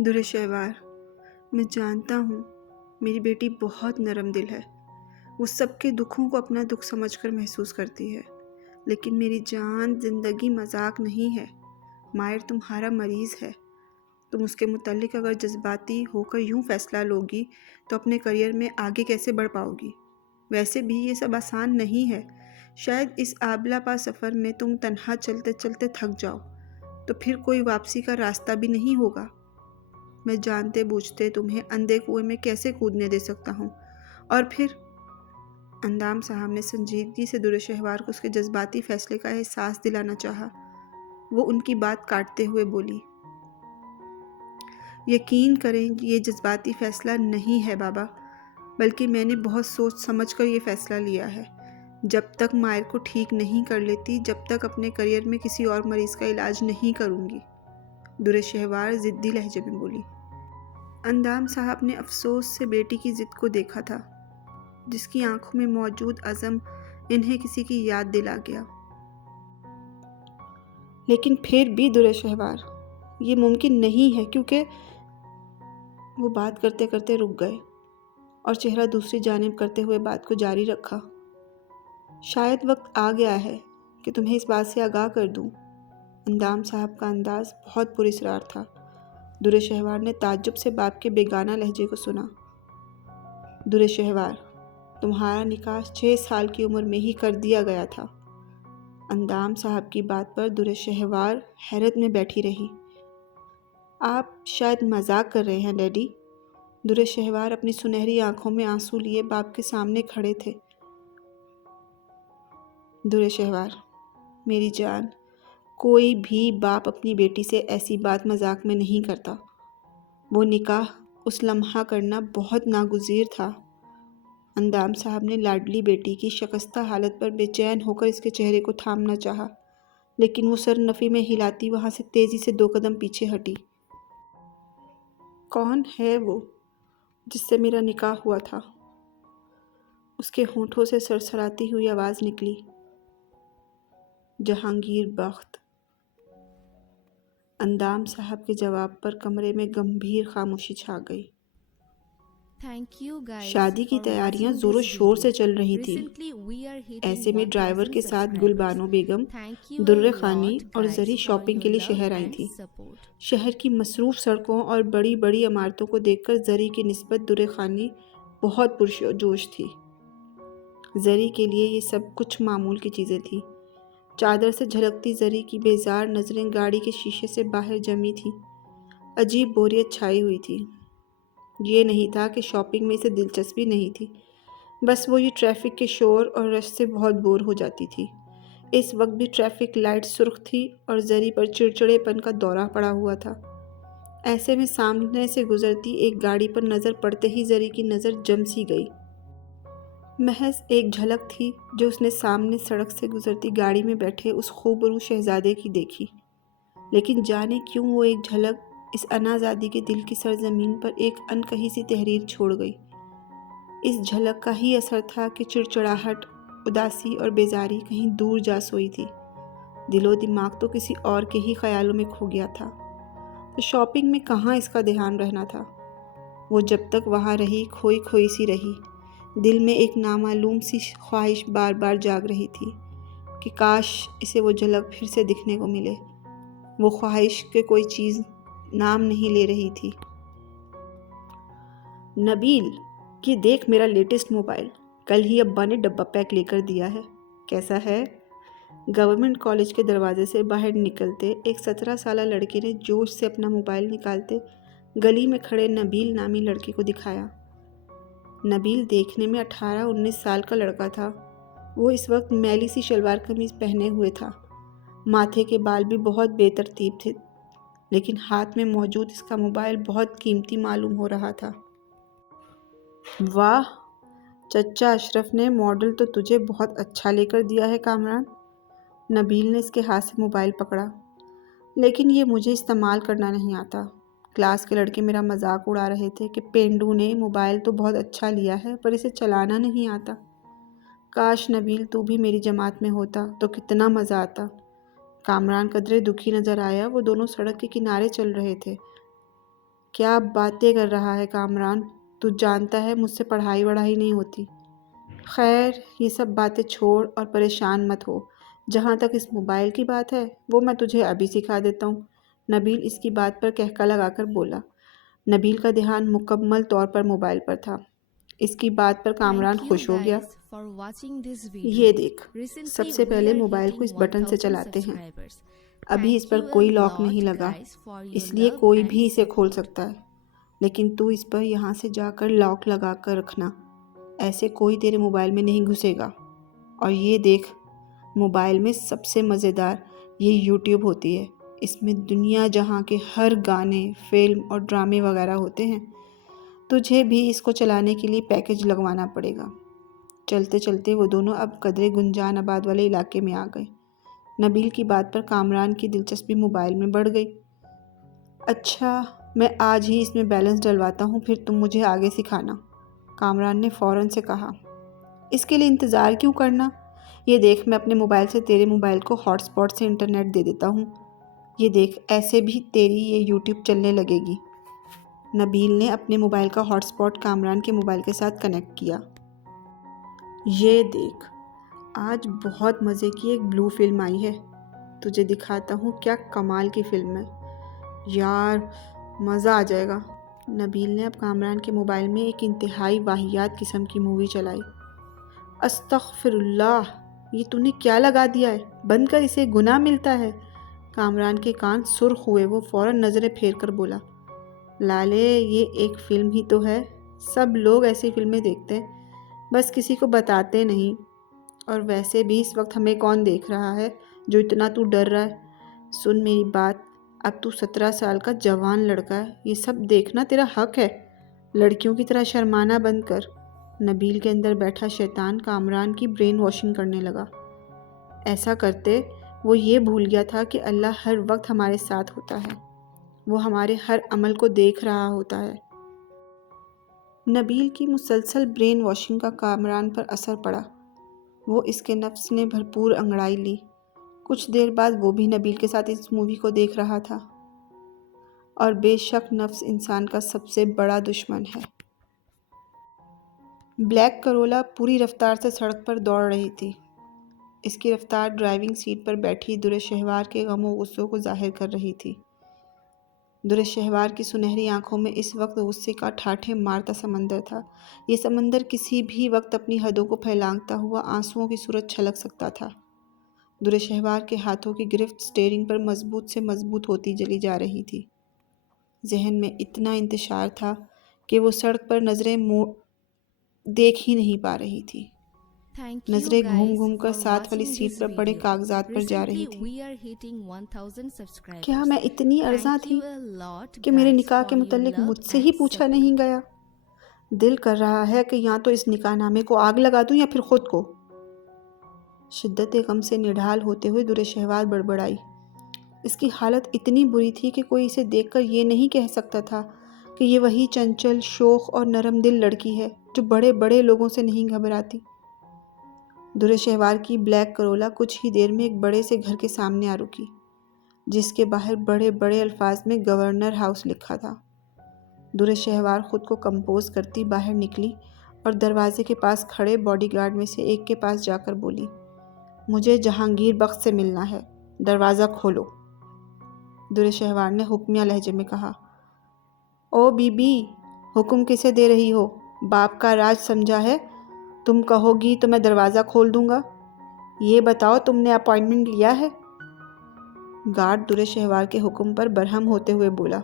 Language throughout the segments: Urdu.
در شہوار، میں جانتا ہوں میری بیٹی بہت نرم دل ہے۔ وہ سب کے دکھوں کو اپنا دکھ سمجھ کر محسوس کرتی ہے، لیکن میری جان، زندگی مذاق نہیں ہے۔ ماہر تمہارا مریض ہے۔ تم اس کے متعلق اگر جذباتی ہو کر یوں فیصلہ لوگی تو اپنے کریئر میں آگے کیسے بڑھ پاؤ گی؟ ویسے بھی یہ سب آسان نہیں ہے۔ شاید اس آبلا پا سفر میں تم تنہا چلتے چلتے تھک جاؤ تو پھر کوئی واپسی کا راستہ بھی نہیں ہوگا۔ میں جانتے بوجھتے تمہیں اندھے کنویں میں کیسے کودنے دے سکتا ہوں؟ اور پھر اندام صاحب نے سنجیدگی سے در شہوار کو اس کے جذباتی فیصلے کا احساس دلانا چاہا۔ وہ ان کی بات کاٹتے ہوئے بولی، یقین کریں یہ جذباتی فیصلہ نہیں ہے بابا، بلکہ میں نے بہت سوچ سمجھ کر یہ فیصلہ لیا ہے۔ جب تک مائر کو ٹھیک نہیں کر لیتی، جب تک اپنے کریئر میں کسی اور مریض کا علاج نہیں کروں گی، در شہوار ضدی لہجے میں بولی۔ اندام صاحب نے افسوس سے بیٹی کی ضد کو دیکھا تھا، جس کی آنکھوں میں موجود عزم انہیں کسی کی یاد دلا گیا۔ لیکن پھر بھی در شہوار، یہ ممکن نہیں ہے، کیونکہ وہ بات کرتے کرتے رک گئے اور چہرہ دوسری جانب کرتے ہوئے بات کو جاری رکھا۔ شاید وقت آ گیا ہے کہ تمہیں اس بات سے آگاہ کر دوں۔ اندام صاحب کا انداز بہت پراسرار تھا۔ در شہوار نے تعجب سے باپ کے بیگانہ لہجے کو سنا۔ در شہوار، تمہارا نکاح 6 سال کی عمر میں ہی کر دیا گیا تھا۔ اندام صاحب کی بات پر در شہوار حیرت میں بیٹھی رہی۔ آپ شاید مذاق کر رہے ہیں ڈیڈی۔ در شہوار اپنی سنہری آنکھوں میں آنسو لیے باپ کے سامنے کھڑے تھے۔ در شہوار، میری جان، کوئی بھی باپ اپنی بیٹی سے ایسی بات مذاق میں نہیں کرتا۔ وہ نکاح اس لمحہ کرنا بہت ناگزیر تھا۔ اندام صاحب نے لاڈلی بیٹی کی شکستہ حالت پر بے چین ہو کر اس کے چہرے کو تھامنا چاہا، لیکن وہ سر نفی میں ہلاتی وہاں سے تیزی سے 2 قدم پیچھے ہٹی۔ کون ہے وہ جس سے میرا نکاح ہوا تھا؟ اس کے ہونٹوں سے سرسراتی ہوئی آواز نکلی۔ جہانگیر بخت۔ اندام صاحب کے جواب پر کمرے میں گمبھیر خاموشی چھا گئی۔ شادی کی تیاریاں زور و شور سے چل رہی تھی۔ ایسے میں ڈرائیور کے ساتھ گل بانو بیگم، در خانی اور زری شاپنگ کے لیے شہر آئی تھی۔ شہر کی مصروف سڑکوں اور بڑی بڑی عمارتوں کو دیکھ کر زری کی نسبت در خانی بہت پرجوش تھی۔ زری کے لیے یہ سب کچھ معمول کی چیزیں تھیں۔ چادر سے جھلکتی زری کی بیزار نظریں گاڑی کے شیشے سے باہر جمی تھیں۔ عجیب بوریت چھائی ہوئی تھی۔ یہ نہیں تھا کہ شاپنگ میں اسے دلچسپی نہیں تھی، بس وہ یہ ٹریفک کے شور اور رش سے بہت بور ہو جاتی تھی۔ اس وقت بھی ٹریفک لائٹ سرخ تھی اور زری پر چڑچڑے پن کا دورہ پڑا ہوا تھا۔ ایسے میں سامنے سے گزرتی ایک گاڑی پر نظر پڑتے ہی زری کی نظر جم سی گئی۔ محض ایک جھلک تھی جو اس نے سامنے سڑک سے گزرتی گاڑی میں بیٹھے اس خوبرو شہزادے کی دیکھی، لیکن جانے کیوں وہ ایک جھلک اس انازادی کے دل کی سرزمین پر ایک انکہی سی تحریر چھوڑ گئی۔ اس جھلک کا ہی اثر تھا کہ چڑچڑاہٹ، اداسی اور بیزاری کہیں دور جا سوئی تھی۔ دل و دماغ تو کسی اور کے ہی خیالوں میں کھو گیا تھا، تو شاپنگ میں کہاں اس کا دھیان رہنا تھا۔ وہ جب تک وہاں رہی کھوئی کھوئی سی رہی۔ دل میں ایک نامعلوم سی خواہش بار بار جاگ رہی تھی کہ کاش اسے وہ جھلک پھر سے دکھنے کو ملے۔ وہ خواہش کہ کوئی چیز نام نہیں لے رہی تھی۔ نبیل، یہ دیکھ میرا لیٹسٹ موبائل، کل ہی ابا نے ڈبہ پیک لے کر دیا ہے، کیسا ہے؟ گورنمنٹ کالج کے دروازے سے باہر نکلتے ایک 17 سالہ لڑکے نے جوش سے اپنا موبائل نکالتے گلی میں کھڑے نبیل نامی لڑکے کو دکھایا۔ نبیل دیکھنے میں 18-19 سال کا لڑکا تھا۔ وہ اس وقت میلی سی شلوار قمیض پہنے ہوئے تھا۔ ماتھے کے بال بھی بہت بے ترتیب تھے، لیکن ہاتھ میں موجود اس کا موبائل بہت قیمتی معلوم ہو رہا تھا۔ واہ، چچا اشرف نے ماڈل تو تجھے بہت اچھا لے کر دیا ہے کامران۔ نبیل نے اس کے ہاتھ سے موبائل پکڑا۔ لیکن یہ مجھے استعمال کرنا نہیں آتا۔ کلاس کے لڑکے میرا مذاق اڑا رہے تھے کہ پینڈو نے موبائل تو بہت اچھا لیا ہے پر اسے چلانا نہیں آتا۔ کاش نبیل تو بھی میری جماعت میں ہوتا تو کتنا مزہ آتا۔ کامران قدرے دکھی نظر آیا۔ وہ دونوں سڑک کے کنارے چل رہے تھے۔ کیا باتیں کر رہا ہے کامران، تو جانتا ہے مجھ سے پڑھائی وڑھائی نہیں ہوتی۔ خیر یہ سب باتیں چھوڑ اور پریشان مت ہو، جہاں تک اس موبائل کی بات ہے وہ میں تجھے ابھی سکھا دیتا ہوں۔ نبیل اس کی بات پر کہکا لگا کر بولا۔ نبیل کا دھیان مکمل طور پر موبائل پر تھا۔ اس کی بات پر کامران خوش ہو گیا۔ یہ دیکھ، سب سے پہلے موبائل کو اس بٹن سے چلاتے ہیں۔ ابھی اس پر کوئی لاک نہیں لگا، اس لیے کوئی بھی اسے کھول سکتا ہے، لیکن تو اس پر یہاں سے جا کر لاک لگا کر رکھنا، ایسے کوئی تیرے موبائل میں نہیں گھسے گا۔ اور یہ دیکھ، موبائل میں سب سے مزیدار یہ یوٹیوب ہوتی ہے، اس میں دنیا جہاں کے ہر گانے، فلم اور ڈرامے وغیرہ ہوتے ہیں۔ تجھے بھی اس کو چلانے کے لیے پیکیج لگوانا پڑے گا۔ چلتے چلتے وہ دونوں اب قدرے گنجان آباد والے علاقے میں آ گئے۔ نبیل کی بات پر کامران کی دلچسپی موبائل میں بڑھ گئی۔ اچھا میں آج ہی اس میں بیلنس ڈلواتا ہوں، پھر تم مجھے آگے سکھانا، کامران نے فوراً سے کہا۔ اس کے لیے انتظار کیوں کرنا؟ یہ دیکھ، میں اپنے موبائل سے تیرے موبائل کو ہاٹ اسپاٹ سے انٹرنیٹ دے دیتا ہوں۔ یہ دیکھ، ایسے بھی تیری یہ یوٹیوب چلنے لگے گی۔ نبیل نے اپنے موبائل کا ہاٹ اسپاٹ کامران کے موبائل کے ساتھ کنیکٹ کیا۔ یہ دیکھ، آج بہت مزے کی ایک بلو فلم آئی ہے، تجھے دکھاتا ہوں کیا کمال کی فلم ہے، یار مزہ آ جائے گا۔ نبیل نے اب کامران کے موبائل میں ایک انتہائی واہیات قسم کی مووی چلائی۔ استغفر اللہ، یہ تو نے کیا لگا دیا ہے، بند کر، اسے گناہ ملتا ہے۔ کامران کے کان سرخ ہوئے، وہ فوراً نظریں پھیر کر بولا۔ لالے یہ ایک فلم ہی تو ہے، سب لوگ ایسی فلمیں دیکھتے ہیں، بس کسی کو بتاتے نہیں۔ اور ویسے بھی اس وقت ہمیں کون دیکھ رہا ہے جو اتنا تو ڈر رہا ہے؟ سن میری بات، اب تو 17 سال کا جوان لڑکا ہے، یہ سب دیکھنا تیرا حق ہے، لڑکیوں کی طرح شرمانا بند کر۔ نبیل کے اندر بیٹھا شیطان کامران کی برین واشنگ کرنے لگا۔ ایسا کرتے وہ یہ بھول گیا تھا کہ اللہ ہر وقت ہمارے ساتھ ہوتا ہے، وہ ہمارے ہر عمل کو دیکھ رہا ہوتا ہے۔ نبیل کی مسلسل برین واشنگ کا کامران پر اثر پڑا، وہ اس کے نفس نے بھرپور انگڑائی لی۔ کچھ دیر بعد وہ بھی نبیل کے ساتھ اس مووی کو دیکھ رہا تھا۔ اور بے شک نفس انسان کا سب سے بڑا دشمن ہے۔ بلیک کرولا پوری رفتار سے سڑک پر دوڑ رہی تھی۔ اس کی رفتار ڈرائیونگ سیٹ پر بیٹھی درِ شہوار کے غم و غصوں کو ظاہر کر رہی تھی۔ درِ شہوار کی سنہری آنکھوں میں اس وقت غصے کا ٹھاٹھے مارتا سمندر تھا۔ یہ سمندر کسی بھی وقت اپنی حدوں کو پھیلانگتا ہوا آنسوؤں کی صورت چھلک سکتا تھا۔ درِ شہوار کے ہاتھوں کی گرفت اسٹیئرنگ پر مضبوط سے مضبوط ہوتی چلی جا رہی تھی۔ ذہن میں اتنا انتشار تھا کہ وہ سڑک پر نظریں دیکھ ہی نہیں پا رہی تھی۔ نظریں گھوم گھوم کر ساتھ والی سیٹ پر پڑے کاغذات پر جا رہی تھی۔ کیا میں اتنی ارزاں تھی کہ میرے نکاح کے متعلق مجھ سے ہی پوچھا نہیں گیا؟ دل کر رہا ہے کہ یا تو اس نکاح نامے کو آگ لگا دوں یا پھر خود کو۔ شدت غم سے نڈھال ہوتے ہوئے درِ شہوار بڑبڑائی۔ اس کی حالت اتنی بری تھی کہ کوئی اسے دیکھ کر یہ نہیں کہہ سکتا تھا کہ یہ وہی چنچل، شوخ اور نرم دل لڑکی ہے جو بڑے بڑے لوگوں سے نہیں گھبراتی۔ درِ شہوار کی بلیک کرولا کچھ ہی دیر میں ایک بڑے سے گھر کے سامنے آ رکی، جس کے باہر بڑے بڑے الفاظ میں گورنر ہاؤس لکھا تھا۔ درِ شہوار خود کو کمپوز کرتی باہر نکلی اور دروازے کے پاس کھڑے باڈی گارڈ میں سے ایک کے پاس جا کر بولی، مجھے جہانگیر بخت سے ملنا ہے، دروازہ کھولو۔ درِ شہوار نے حکمیہ لہجے میں کہا، او بی بی، حکم کسے دے رہی ہو؟ باپ کا راج سمجھا ہے؟ تم کہو گی تو میں دروازہ کھول دوں گا۔ یہ بتاؤ تم نے اپائنٹمنٹ لیا ہے؟ گارڈ درِ شہوار کے حکم پر برہم ہوتے ہوئے بولا،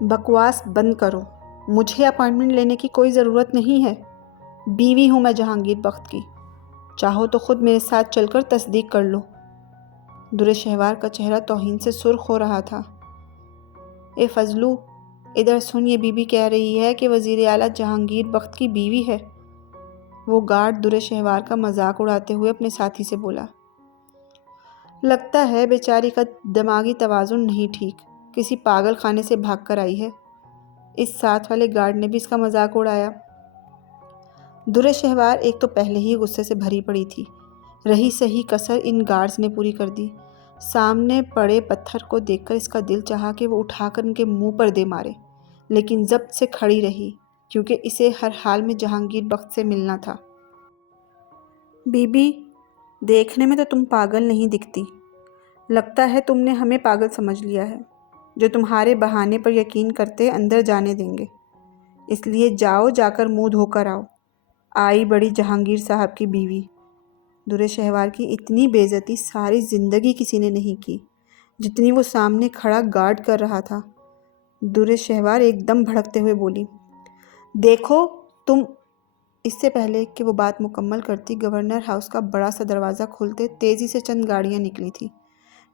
بکواس بند کرو، مجھے اپائنٹمنٹ لینے کی کوئی ضرورت نہیں ہے، بیوی ہوں میں جہانگیر بخت کی، چاہو تو خود میرے ساتھ چل کر تصدیق کر لو۔ درِ شہوار کا چہرہ توہین سے سرخ ہو رہا تھا۔ اے فضلو، ادھر سن، یہ بی بی کہہ رہی ہے کہ وزیر اعلیٰ جہانگیر بخت کی بیوی ہے۔ وہ گارڈ درِ شہوار کا مذاق اڑاتے ہوئے اپنے ساتھی سے بولا، لگتا ہے بیچاری کا دماغی توازن نہیں ٹھیک، کسی پاگل خانے سے بھاگ کر آئی ہے۔ اس ساتھ والے گارڈ نے بھی اس کا مذاق اڑایا۔ درِ شہوار ایک تو پہلے ہی غصے سے بھری پڑی تھی، رہی سہی کسر ان گارڈز نے پوری کر دی۔ سامنے پڑے پتھر کو دیکھ کر اس کا دل چاہا کہ وہ اٹھا کر ان کے منہ پر دے مارے، لیکن ضبط سے کھڑی رہی کیونکہ اسے ہر حال میں جہانگیر بخت سے ملنا تھا۔ بی بی، دیکھنے میں تو تم پاگل نہیں دکھتی، لگتا ہے تم نے ہمیں پاگل سمجھ لیا ہے، جو تمہارے بہانے پر یقین کرتے اندر جانے دیں گے، اس لیے جاؤ، جا کر منہ دھو کر آؤ۔ آئی بڑی جہانگیر صاحب کی بیوی۔ درے شہوار کی اتنی بے عزتی ساری زندگی کسی نے نہیں کی جتنی وہ سامنے کھڑا گارڈ کر رہا تھا۔ درے شہوار ایک دم بھڑکتے ہوئے بولی، دیکھو تم۔ اس سے پہلے کہ وہ بات مکمل کرتی، گورنر ہاؤس کا بڑا سا دروازہ کھلتے تیزی سے چند گاڑیاں نکلی تھیں،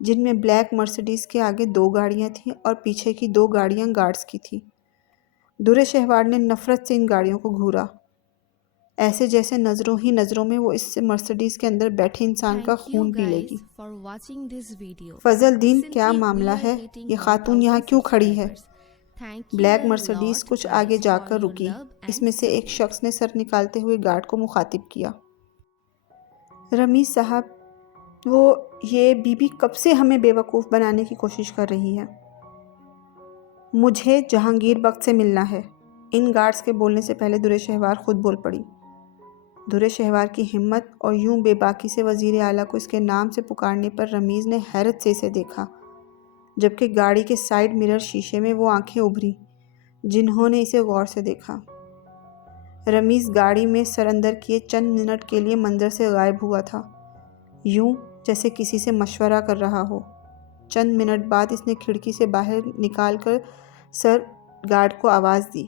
جن میں بلیک مرسیڈیز کے آگے 2 گاڑیاں تھیں اور پیچھے کی 2 گاڑیاں گارڈز کی تھیں۔ درے شہوار نے نفرت سے ان گاڑیوں کو گھورا، ایسے جیسے نظروں ہی نظروں میں وہ اس مرسیڈیز کے اندر بیٹھے انسان کا خون پی لے گی۔ فضل دین، کیا معاملہ ہے؟ یہ خاتون یہاں کیوں کھڑی ہے؟ بلیک مرسیڈیز کچھ آگے جا کر رکی۔ اس میں سے ایک شخص نے سر نکالتے ہوئے گارڈ کو مخاطب کیا، رمیز صاحب، وہ یہ بی بی کب سے ہمیں بے وقوف بنانے کی کوشش کر رہی ہے۔ مجھے جہانگیر بخت سے ملنا ہے۔ ان گارڈز کے بولنے سے پہلے درے شہوار خود بول پڑی۔ درے شہوار کی ہمت اور یوں بے باکی سے وزیر اعلیٰ کو اس کے نام سے پکارنے پر رمیز نے حیرت سے اسے دیکھا، جبکہ گاڑی کے سائیڈ مرر شیشے میں وہ آنکھیں ابھری جنہوں نے اسے غور سے دیکھا۔ رمیز گاڑی میں سر اندر کیے چند منٹ کے لیے منظر سے غائب ہوا تھا، یوں جیسے کسی سے مشورہ کر رہا ہو۔ چند منٹ بعد اس نے کھڑکی سے باہر نکال کر سر گارڈ کو آواز دی،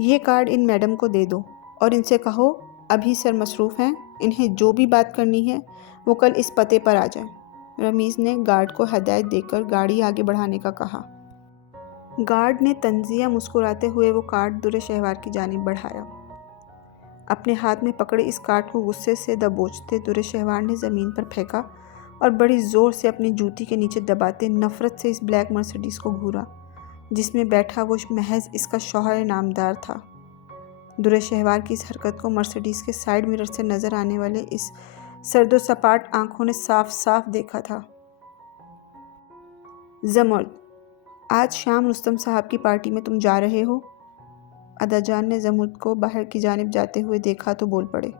یہ کارڈ ان میڈم کو دے دو اور ان سے کہو ابھی سر مصروف ہیں، انہیں جو بھی بات کرنی ہے وہ کل اس پتے پر آ جائیں۔ رمیز نے گارڈ کو ہدایت دے کر گاڑی آگے بڑھانے کا کہا۔ گارڈ نے طنزیہ مسکراتے ہوئے وہ کارڈ درے شہوار کی جانب بڑھایا۔ اپنے ہاتھ میں پکڑے اس کارڈ کو غصے سے دبوچتے درے شہوار نے زمین پر پھینکا اور بڑی زور سے اپنی جوتی کے نیچے دباتے نفرت سے اس بلیک مرسیڈیز کو گھورا جس میں بیٹھا وہ محض اس کا شوہر نامدار تھا۔ درے شہوار کی اس حرکت کو مرسیڈیز کے سائیڈ مرر سے نظر آنے والے اس سرد و سپاٹ آنکھوں نے صاف صاف دیکھا تھا۔ زمرد، آج شام رستم صاحب کی پارٹی میں تم جا رہے ہو؟ ادا جان نے زمرد کو باہر کی جانب جاتے ہوئے دیکھا تو بول پڑے،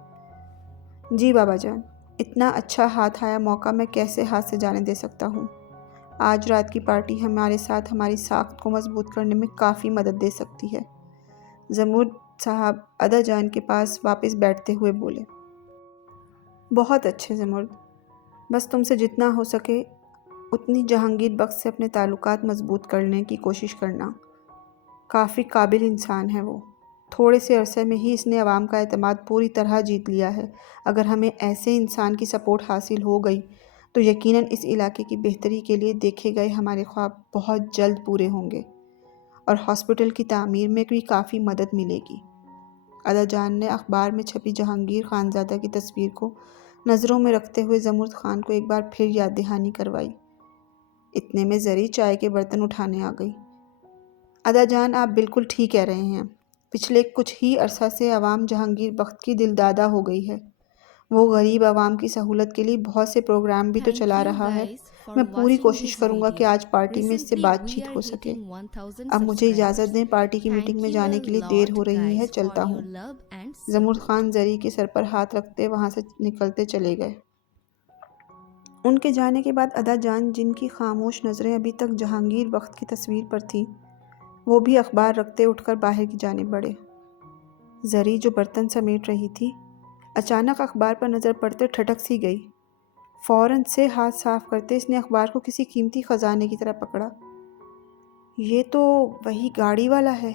جی بابا جان، اتنا اچھا ہاتھ آیا موقع میں کیسے ہاتھ سے جانے دے سکتا ہوں۔ آج رات کی پارٹی ہمارے ساتھ ہماری ساکھ کو مضبوط کرنے میں کافی مدد دے سکتی ہے۔ زمرد صاحب ادا جان کے پاس واپس بیٹھتے ہوئے بولے، بہت اچھے زمرد، بس تم سے جتنا ہو سکے اتنی جہانگیر بخت سے اپنے تعلقات مضبوط کرنے کی کوشش کرنا۔ کافی قابل انسان ہے وہ، تھوڑے سے عرصے میں ہی اس نے عوام کا اعتماد پوری طرح جیت لیا ہے۔ اگر ہمیں ایسے انسان کی سپورٹ حاصل ہو گئی تو یقیناً اس علاقے کی بہتری کے لیے دیکھے گئے ہمارے خواب بہت جلد پورے ہوں گے اور ہاسپٹل کی تعمیر میں بھی کافی مدد ملے گی۔ ادا جان نے اخبار میں چھپی جہانگیر خانزادہ کی تصویر کو نظروں میں رکھتے ہوئے زمرد خان کو ایک بار پھر یاد دہانی کروائی۔ اتنے میں زری چائے کے برتن اٹھانے آ گئی۔ ادا جان، آپ بالکل ٹھیک کہہ رہے ہیں، پچھلے کچھ ہی عرصہ سے عوام جہانگیر بخت کی دلدادہ ہو گئی ہے۔ وہ غریب عوام کی سہولت کے لیے بہت سے پروگرام بھی تو چلا رہا ہے۔ میں پوری کوشش کروں گا کہ آج پارٹی میں اس سے بات چیت ہو سکے۔ اب مجھے اجازت دیں، پارٹی کی میٹنگ میں جانے کے لیے دیر ہو رہی ہے، چلتا ہوں۔ زمرد خان زری کے سر پر ہاتھ رکھتے وہاں سے نکلتے چلے گئے۔ ان کے جانے کے بعد ادا جان، جن کی خاموش نظریں ابھی تک جہانگیر بخت کی تصویر پر تھیں، وہ بھی اخبار رکھتے اٹھ کر باہر کی جانب بڑھے۔ زری جو برتن سمیٹ رہی تھی، اچانک اخبار پر نظر پڑتے ٹھٹک سی گئی۔ فوراً سے ہاتھ صاف کرتے اس نے اخبار کو کسی قیمتی خزانے کی طرح پکڑا۔ یہ تو وہی گاڑی والا ہے،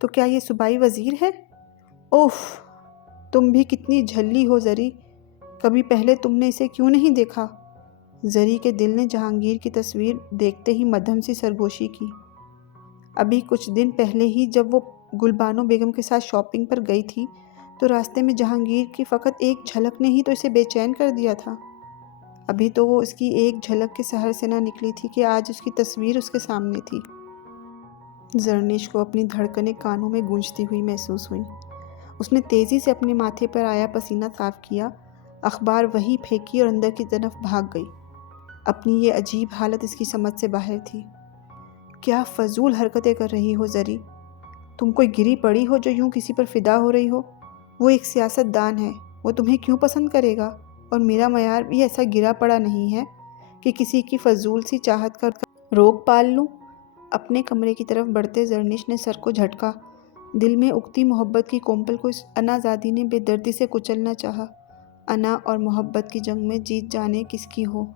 تو کیا یہ صوبائی وزیر ہے؟ اوف، تم بھی کتنی جھلی ہو زری، کبھی پہلے تم نے اسے کیوں نہیں دیکھا؟ زری کے دل نے جہانگیر کی تصویر دیکھتے ہی مدھم سی سرگوشی کی۔ ابھی کچھ دن پہلے ہی جب وہ گلبانو بیگم کے ساتھ شاپنگ پر گئی تھی تو راستے میں جہانگیر کی فقط ایک جھلک نے ہی تو اسے بے چین کر دیا تھا۔ ابھی تو وہ اس کی ایک جھلک کے سحر سے نہ نکلی تھی کہ آج اس کی تصویر اس کے سامنے تھی۔ زرنش کو اپنی دھڑکنیں کانوں میں گونجتی ہوئی محسوس ہوئیں۔ اس نے تیزی سے اپنے ماتھے پر آیا پسینہ صاف کیا، اخبار وہیں پھینکی اور اندر کی طرف بھاگ گئی۔ اپنی یہ عجیب حالت اس کی سمجھ سے باہر تھی۔ کیا فضول حرکتیں کر رہی ہو زری؟ تم کوئی گری پڑی ہو جو یوں کسی پر فدا ہو رہی ہو؟ وہ ایک سیاست دان ہے، وہ تمہیں کیوں پسند کرے گا؟ اور میرا معیار بھی ایسا گرا پڑا نہیں ہے کہ کسی کی فضول سی چاہت کا روک پال لوں۔ اپنے کمرے کی طرف بڑھتے زرنش نے سر کو جھٹکا۔ دل میں اگتی محبت کی کومپل کو اس انازادی نے بے دردی سے کچلنا چاہا۔ انا اور محبت کی جنگ میں جیت جانے کس کی ہو۔